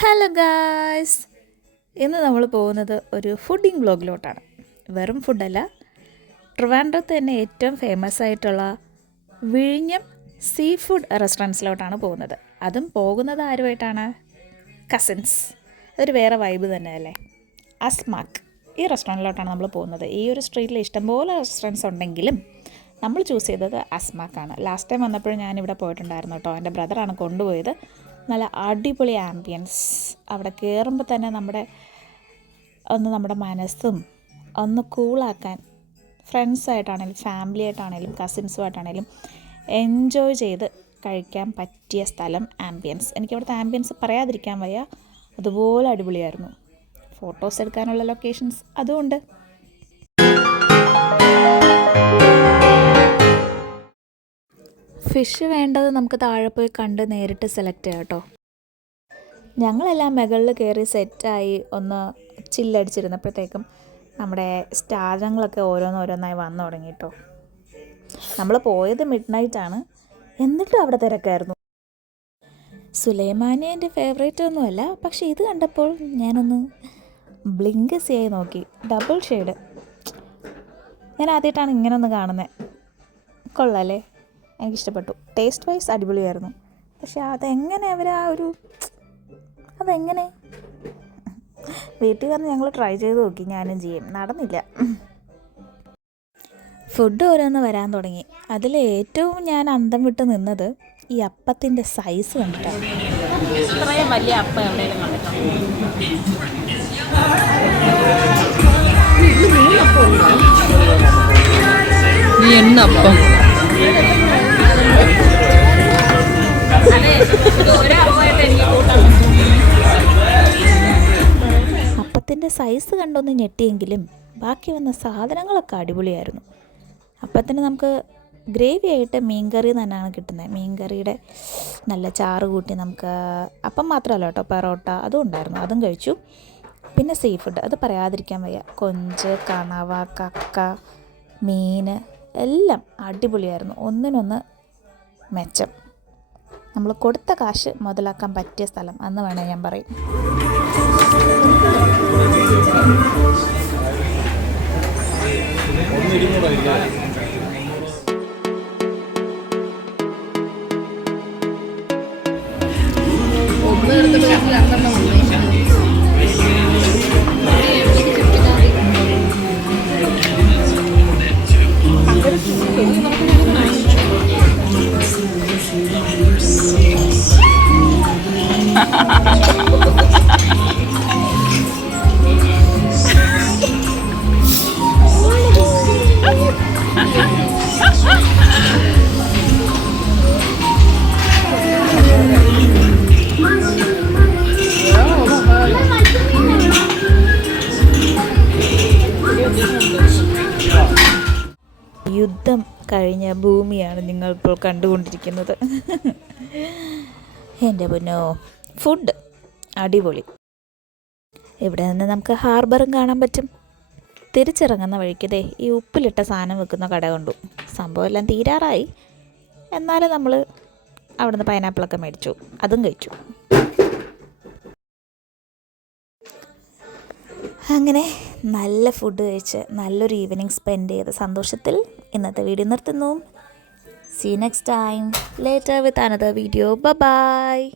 Hello guys, ഇന്ന് നമ്മൾ പോകുന്നത് ഒരു ഫുഡിങ് വ്ലോഗിലോട്ടാണ്. വെറും ഫുഡല്ല, ട്രിവാൻഡ്രത്ത് തന്നെ ഏറ്റവും ഫേമസ് ആയിട്ടുള്ള വിഴിഞ്ഞം സീ ഫുഡ് റെസ്റ്റോറൻറ്റ്സിലോട്ടാണ് പോകുന്നത്. അതും പോകുന്നത് ആരുമായിട്ടാണ്? കസിൻസ്. അതൊരു വേറെ വൈബ് തന്നെയല്ലേ. അസ്മാക്ക് ഈ റെസ്റ്റോറൻറ്റിലോട്ടാണ് നമ്മൾ പോകുന്നത്. ഈ ഒരു സ്ട്രീറ്റിൽ ഇഷ്ടംപോലെ റെസ്റ്റോറൻറ്റ്സ് ഉണ്ടെങ്കിലും നമ്മൾ ചൂസ് ചെയ്തത് അസ്മാക്കാണ്. ലാസ്റ്റ് ടൈം വന്നപ്പോഴും ഞാനിവിടെ പോയിട്ടുണ്ടായിരുന്നു കേട്ടോ. എൻ്റെ ബ്രദറാണ് കൊണ്ടുപോയത്. നല്ല അടിപൊളി ആംബിയൻസ്. അവിടെ കയറുമ്പോൾ തന്നെ നമ്മുടെ മനസ്സും ഒന്ന് കൂളാക്കാൻ ഫ്രണ്ട്സായിട്ടാണെങ്കിലും ഫാമിലി ആയിട്ടാണെങ്കിലും കസിൻസുമായിട്ടാണെങ്കിലും എൻജോയ് ചെയ്ത് കഴിക്കാൻ പറ്റിയ സ്ഥലം. ആംബിയൻസ്, എനിക്കവിടുത്തെ ആംബിയൻസ് പറയാതിരിക്കാൻ വയ്യ. അതുപോലെ അടിപൊളിയായിരുന്നു. ഫോട്ടോസ് എടുക്കാനുള്ള ലൊക്കേഷൻസ് അതുമുണ്ട്. ഫിഷ് വേണ്ടത് നമുക്ക് താഴെ പോയി കണ്ട് നേരിട്ട് സെലക്ട് ചെയ്യാം കേട്ടോ. ഞങ്ങളെല്ലാം മുകളിൽ കയറി സെറ്റായി ഒന്ന് ചില്ലടിച്ചിരുന്നപ്പോഴത്തേക്കും നമ്മുടെ സ്റ്റാജങ്ങളൊക്കെ ഓരോന്നോരോന്നായി വന്നു തുടങ്ങി കേട്ടോ. നമ്മൾ പോയത് മിഡ് നൈറ്റാണ്, എന്നിട്ടും അവിടെ തിരക്കായിരുന്നു. സുലൈമാനി എൻ്റെ ഫേവറേറ്റ് ഒന്നുമല്ല, പക്ഷേ ഇത് കണ്ടപ്പോൾ ഞാനൊന്ന് ബ്ലിങ്ക് ചെയ്യായി നോക്കി. ഡബിൾ ഷെയ്ഡ് ഞാൻ ആദ്യമായിട്ടാണ് ഇങ്ങനെ ഒന്ന് കാണുന്നത്. കൊള്ളാമല്ലേ, എനിക്കിഷ്ടപ്പെട്ടു. ടേസ്റ്റ് വൈസ് അടിപൊളിയായിരുന്നു. പക്ഷെ അതെങ്ങനെ അതെങ്ങനെ വീട്ടിൽ വന്ന് ഞങ്ങൾ ട്രൈ ചെയ്ത് നോക്കി, ഞാനും ചെയ്യും, നടന്നില്ല. ഫുഡ് ഓരോന്ന് വരാൻ തുടങ്ങി. അതിൽ ഏറ്റവും ഞാൻ അന്തം വിട്ട് നിന്നത് ഈ അപ്പത്തിൻ്റെ സൈസ് കണ്ടിട്ടാണ്. ഇത്രയും വലിയ അപ്പം എവിടെയെങ്കിലും കണ്ടിട്ടോ? നീ എന്നപ്പം അപ്പത്തിൻ്റെ സൈസ് കണ്ടൊന്ന് ഞെട്ടിയെങ്കിലും ബാക്കി വന്ന സാധനങ്ങളൊക്കെ അടിപൊളിയായിരുന്നു. അപ്പത്തിന് നമുക്ക് ഗ്രേവി ആയിട്ട് മീൻകറി തന്നെയാണ് കിട്ടുന്നത്. മീൻകറിയുടെ നല്ല ചാറ് കൂട്ടി നമുക്ക് അപ്പം മാത്രമല്ല കേട്ടോ, പെറോട്ട അതും ഉണ്ടായിരുന്നു, അതും കഴിച്ചു. പിന്നെ സീ ഫുഡ്, അത് പറയാതിരിക്കാൻ വയ്യ. കൊഞ്ച്, കണവ, കക്ക, മീൻ എല്ലാം അടിപൊളിയായിരുന്നു. ഒന്നിനൊന്ന് മെച്ചം. നമ്മൾ കൊടുത്ത കാശ് മുതലാക്കാൻ പറ്റിയ സ്ഥലം എന്ന് വേണേൽ ഞാൻ പറയും. യുദ്ധം കഴിഞ്ഞ ഭൂമിയാണ് നിങ്ങളിപ്പോൾ കണ്ടുകൊണ്ടിരിക്കുന്നത്. എൻ്റെ പൊന്നോ, ഫുഡ് അടിപൊളി. ഇവിടെ നിന്ന് നമുക്ക് ഹാർബറും കാണാൻ പറ്റും. തിരിച്ചിറങ്ങുന്ന വഴിക്കതേ ഈ ഉപ്പിലിട്ട സാധനം വെക്കുന്ന കട കണ്ടു. സംഭവം എല്ലാം തീരാറായി, എന്നാലും നമ്മൾ അവിടുന്ന് പൈനാപ്പിളൊക്കെ മേടിച്ചു, അതും കഴിച്ചു. അങ്ങനെ നല്ല ഫുഡ് കഴിച്ച് നല്ലൊരു ഈവനിങ് സ്പെൻഡ് ചെയ്ത സന്തോഷത്തിൽ ഇന്നത്തെ വീഡിയോ നിർത്തുന്നു. See you next time. Later with another video. Bye bye.